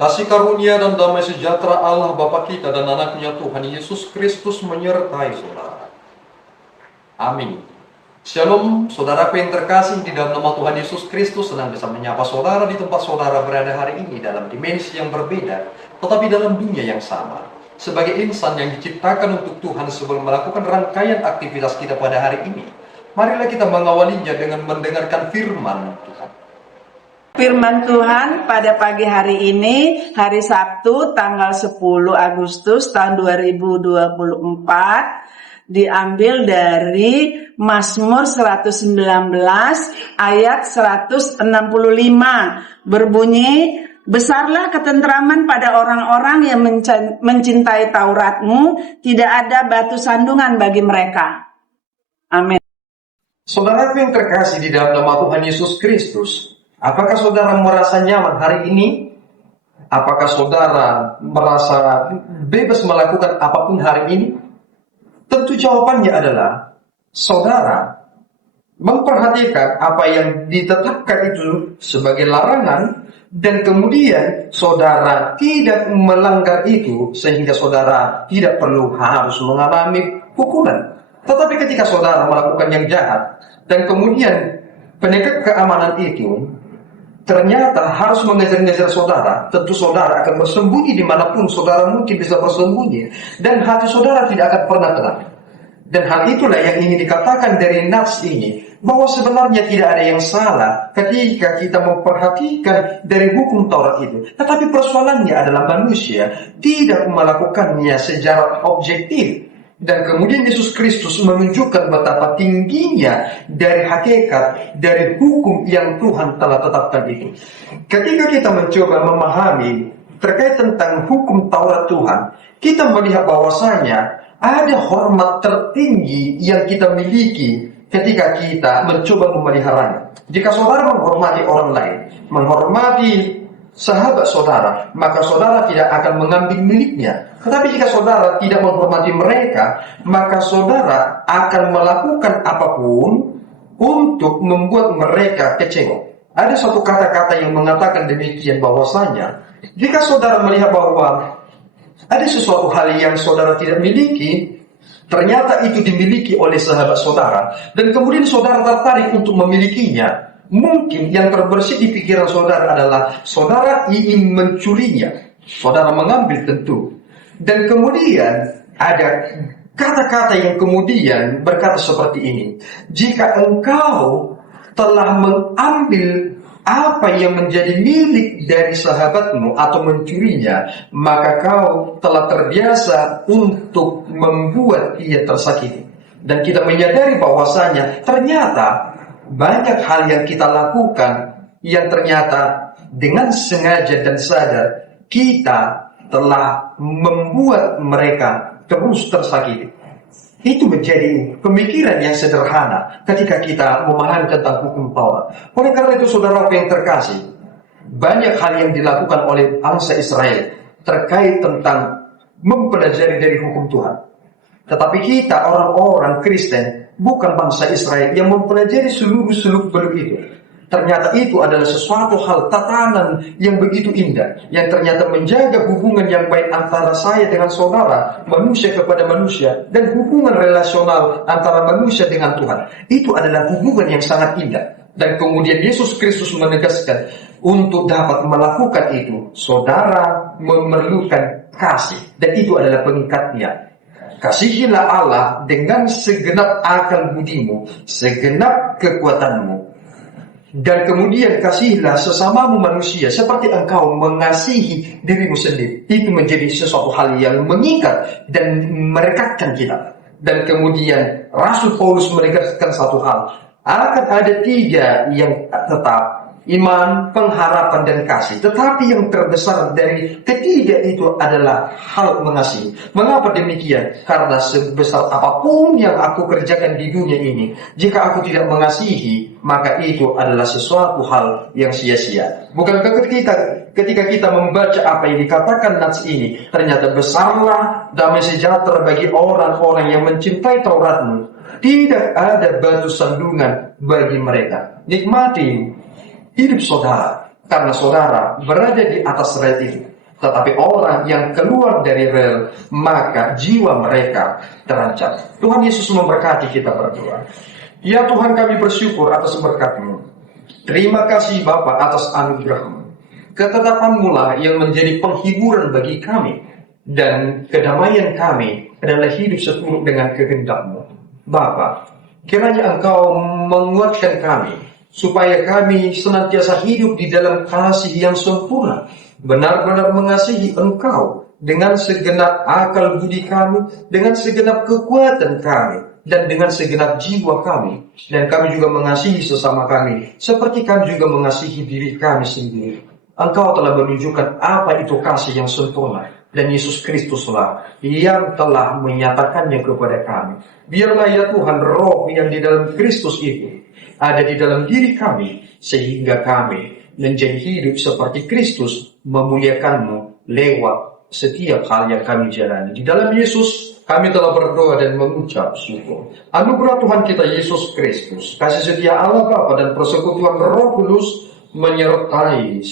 Kasih karunia dan damai sejahtera Allah Bapa kita dan anaknya Tuhan Yesus Kristus menyertai saudara. Amin. Shalom, saudaraku yang terkasih, di dalam nama Tuhan Yesus Kristus senang bisa menyapa saudara di tempat saudara berada hari ini dalam dimensi yang berbeda, tetapi dalam dunia yang sama. Sebagai insan yang diciptakan untuk Tuhan sebelum melakukan rangkaian aktivitas kita pada hari ini, marilah kita mengawalinya dengan mendengarkan firman Tuhan. Firman Tuhan pada pagi hari ini, hari Sabtu tanggal 10 Agustus tahun 2024, diambil dari Mazmur 119 ayat 165, berbunyi, "Besarlah ketentraman pada orang-orang yang mencintai Taurat-Mu, tidak ada batu sandungan bagi mereka." Amin. Saudara yang terkasih di dalam nama Tuhan Yesus Kristus, apakah saudara merasa nyaman hari ini? Apakah saudara merasa bebas melakukan apapun hari ini? Tentu jawabannya adalah saudara memperhatikan apa yang ditetapkan itu sebagai larangan, dan kemudian saudara tidak melanggar itu sehingga saudara tidak perlu harus mengalami hukuman. Tetapi ketika saudara melakukan yang jahat dan kemudian penegak keamanan itu ternyata harus mengejar-ngejar saudara, tentu saudara akan bersembunyi dimanapun saudara mungkin bisa bersembunyi, dan hati saudara tidak akan pernah tenang. Dan hal itulah yang ingin dikatakan dari nas ini, bahwa sebenarnya tidak ada yang salah ketika kita memperhatikan dari hukum Taurat itu. Tetapi persoalannya adalah manusia tidak melakukannya secara objektif. Dan kemudian Yesus Kristus menunjukkan betapa tingginya dari hakikat, dari hukum yang Tuhan telah tetapkan itu. Ketika kita mencoba memahami terkait tentang hukum Taurat Tuhan, kita melihat bahwasanya ada hormat tertinggi yang kita miliki ketika kita mencoba memeliharanya. Jika saudara menghormati orang lain, menghormati sahabat saudara, maka saudara tidak akan mengambil miliknya. Tetapi jika saudara tidak menghormati mereka, maka saudara akan melakukan apapun untuk membuat mereka kecewa. Ada satu kata-kata yang mengatakan demikian, bahwasanya jika saudara melihat bahwa ada sesuatu hal yang saudara tidak miliki, ternyata itu dimiliki oleh sahabat saudara, dan kemudian saudara tertarik untuk memilikinya, mungkin yang terbersit di pikiran saudara adalah saudara ingin mencurinya. Saudara mengambil tentu. Dan kemudian ada kata-kata yang kemudian berkata seperti ini, "Jika engkau telah mengambil apa yang menjadi milik dari sahabatmu atau mencurinya, maka kau telah terbiasa untuk membuat ia tersakiti." Dan kita menyadari bahwasanya ternyata banyak hal yang kita lakukan yang ternyata dengan sengaja dan sadar kita telah membuat mereka terus tersakiti. Itu menjadi pemikiran yang sederhana ketika kita memahami tentang hukum Taurat. Oleh karena itu, saudara yang terkasih, banyak hal yang dilakukan oleh bangsa Israel terkait tentang mempelajari dari hukum Tuhan. Tetapi kita orang-orang Kristen bukan bangsa Israel yang mempelajari seluruh seluk-beluk itu. Ternyata itu adalah sesuatu hal tatanan yang begitu indah, yang ternyata menjaga hubungan yang baik antara saya dengan saudara, manusia kepada manusia, dan hubungan relasional antara manusia dengan Tuhan. Itu adalah hubungan yang sangat indah. Dan kemudian Yesus Kristus menegaskan, untuk dapat melakukan itu, saudara memerlukan kasih, dan itu adalah pengikatnya. Kasihilah Allah dengan segenap akal budimu, segenap kekuatanmu. Dan kemudian kasihilah sesamamu manusia seperti engkau mengasihi dirimu sendiri. Itu menjadi sesuatu hal yang mengikat dan merekatkan kita. Dan kemudian Rasul Paulus menegaskan satu hal, akan ada tiga yang tetap: iman, pengharapan, dan kasih. Tetapi yang terbesar dari ketiga itu adalah hal mengasihi. Mengapa demikian? Karena sebesar apapun yang aku kerjakan di dunia ini, jika aku tidak mengasihi, maka itu adalah sesuatu hal yang sia-sia. Bukankah ketika kita membaca apa yang dikatakan nats ini, ternyata besarlah damai sejahtera bagi orang-orang yang mencintai Tauratmu, tidak ada batu sandungan bagi mereka. Nikmati hidup saudara, karena saudara berada di atas red itu. Tetapi orang yang keluar dari rel, maka jiwa mereka terancam. Tuhan Yesus memberkati kita berdua. Ya Tuhan, kami bersyukur atas berkat-Mu. Terima kasih Bapa atas anugerah-Mu. Ketetapan-Mu lah yang menjadi penghiburan bagi kami. Dan kedamaian kami adalah hidup seturut dengan kehendak-Mu. Bapa, kiranya Engkau menguatkan kami, supaya kami senantiasa hidup di dalam kasih yang sempurna, benar-benar mengasihi Engkau dengan segenap akal budi kami, dengan segenap kekuatan kami, dan dengan segenap jiwa kami. Dan kami juga mengasihi sesama kami, seperti kami juga mengasihi diri kami sendiri. Engkau telah menunjukkan apa itu kasih yang sempurna, dan Yesus Kristuslah yang telah menyatakannya kepada kami. Biarlah ya Tuhan, roh yang di dalam Kristus itu ada di dalam diri kami, sehingga kami menjadi hidup seperti Kristus, memuliakan-Mu lewat setiap hal yang kami jalani. Di dalam Yesus kami telah berdoa dan mengucap syukur. Anugerah Tuhan kita Yesus Kristus, kasih setia Allah Bapa dan persekutuan Roh Kudus menyertai